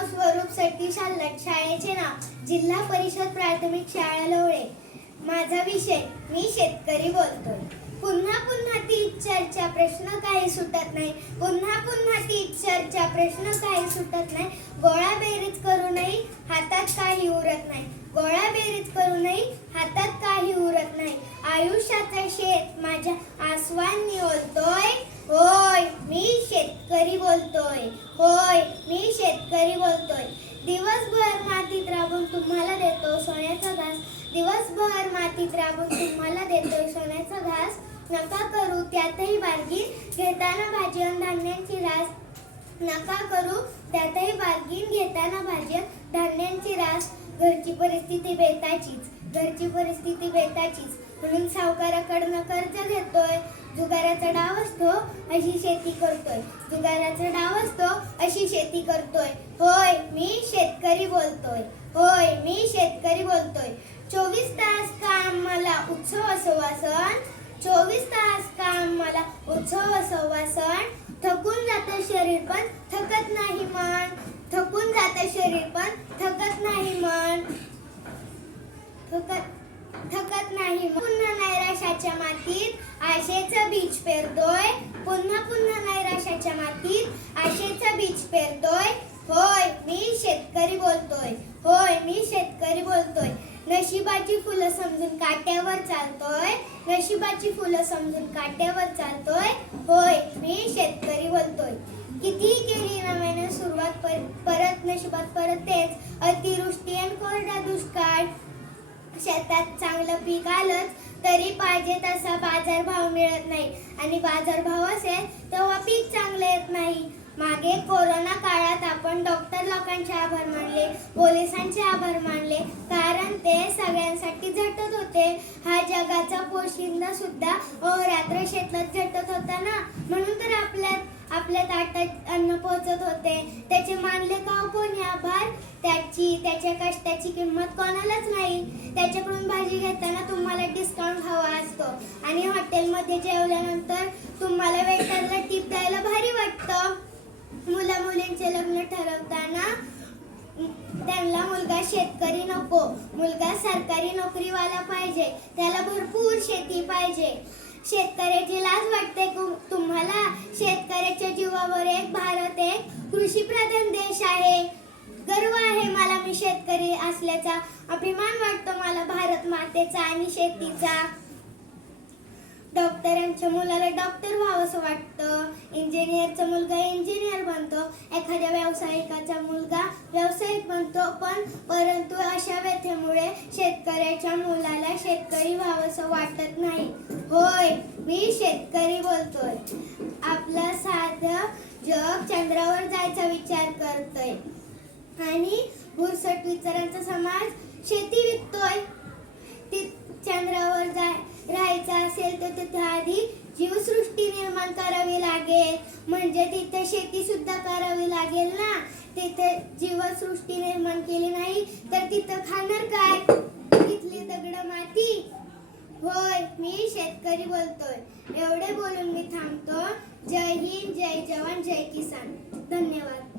नाव स्वरूप सतीश आल्लट शाळेचे नाव जिल्हा परिषद प्राथमिक शाळा लोळे. माझा विषय मी शेतकरी बोलतोय. पुन्हा पुन्हा ती चर्चा प्रश्न काही सुटत नाही. पुन्हा पुन्हा ती चर्चा प्रश्न काही सुटत नाही. गोळा बेरीज करूनही हातात काही उरत नाही. गोळा बेरीज करूनही हातात काही उरत नाही. आयुष्याचा शेत माझ्या आसवांनी ओलतोय. बोलतोय. होय मी शेतकरी बोलतोय. दिवसभर मातीत राबून तुम्हाला देतो सोन्याचा घास. दिवसभर मातीत राबून तुम्हाला देतोय सोन्याचा घास. नका करू त्यातही बार्गीन घेताना भाजी आणि धान्यांची रास. नका करू त्यातही बार्गीन घेताना भाजी धान्यांची रास. घरची परिस्थिती बेताचीच. घरची परिस्थिती बेताचीच. म्हणून सावकाराकडनं कर्ज घेतोय. जुगाराचा डाव असतो अशी शेती करतोय. जुगाराचा डाव असतो अशी शेती करतोय. होय मी शेतकरी बोलतोय. होय मी शेतकरी बोलतोय. चोवीस तास काम मला उत्सव असो सण चोवीस तास काम मला उत्सव असो सण थकून जातं शरीर पण थकत नाही मन. थकून जातं शरीर पण थकत नाही बीज पेरतोय. पुन्हा पुन्हा नैराश्याच्या मातीत. आशेचं बीज पेरतोय. होय मी शेतकरी बोलतोय. होय मी शेतकरी बोलतोय. नशिबाची फुलं समजून काट्यावर चालतोय. नशिबाची फुलं समजून काट्यावर चालतोय. होय मी शेतकरी बोलतोय. किती केली नव्याने सुरुवात पर- परत नशिबात परत तेच. अतिवृष्टी आणि कोरडा दुष्काळ. शेतात चांगलं पीक आलंच. तरी पाहिजे तसा बाजारभाव मिळत नाही. आणि बाजारभाव असेल तेव्हा पीक चांगले येत नाही. मागे कोरोना काळात आपण डॉक्टर लोकांचे आभार मानले पोलिसांचे आभार मानले. कारण ते सगळ्यांसाठी झटत होते. हा जगाचा पोशिंदा सुद्धा रात्र शेतात झटत होता ना? म्हणून तर आपल्या आपल्या ताटात अन्न पोहोचत होते. त्याचे मानले का हो कोणी आभार? त्याची त्याच्या कष्टाची किंमत कोणालाच नाही. त्याच्याकडून भाजी घेतात आणि हॉटेलमध्ये जेवल्यानंतर तुम्हाला वेटरला टीप द्यायला भारी वाटतं. मुला मुलींचे लग्न ठरवताना त्यांना मुलगा शेतकरी नको मुलगा सरकारी नोकरीवाला पाहिजे त्याला भरपूर शेती पाहिजे. शेतकऱ्याची लाज वाटते तुम्हाला शेतकऱ्याच्या जीवावर एक भारत एक कृषी प्रधान देश आहे. गर्व आहे मला मी शेतकरी असल्याचा अभिमान वाटतो मला भारत मातेचा आणि शेतीचा. डॉक्टरांच्या मुलाला डॉक्टर व्हावंसं वाटतं. इंजिनियरचा मुलगा इंजिनियर बनतो. एखाद्या व्यावसायिकाचा मुलगा व्यावसायिक बनतो पण परंतु अशा व्यथेमुळे शेतकऱ्याच्या मुलाला शेतकरी व्हावंसं वाटत नाही. होय मी शेतकरी बोलतोय. आपलं साधं जग चंद्रावर जायचा विचार करतोय. आणि भुरसट विचारांचा समाज शेती विकतोय. ती चंद्रावर जाय राहायचं असेल तर तिथे आधी जीवसृष्टी निर्माण करावी लागेल. म्हणजे तिथे शेती सुद्धा करावी लागेल ना? तिथे जीवसृष्टी निर्माण केली नाही तर तिथं खाणार काय? तिथली दगड माती? होय मी शेतकरी बोलतोय. एवढे बोलून मी थांबतो. जय हिंद जय जवान जय किसान. धन्यवाद.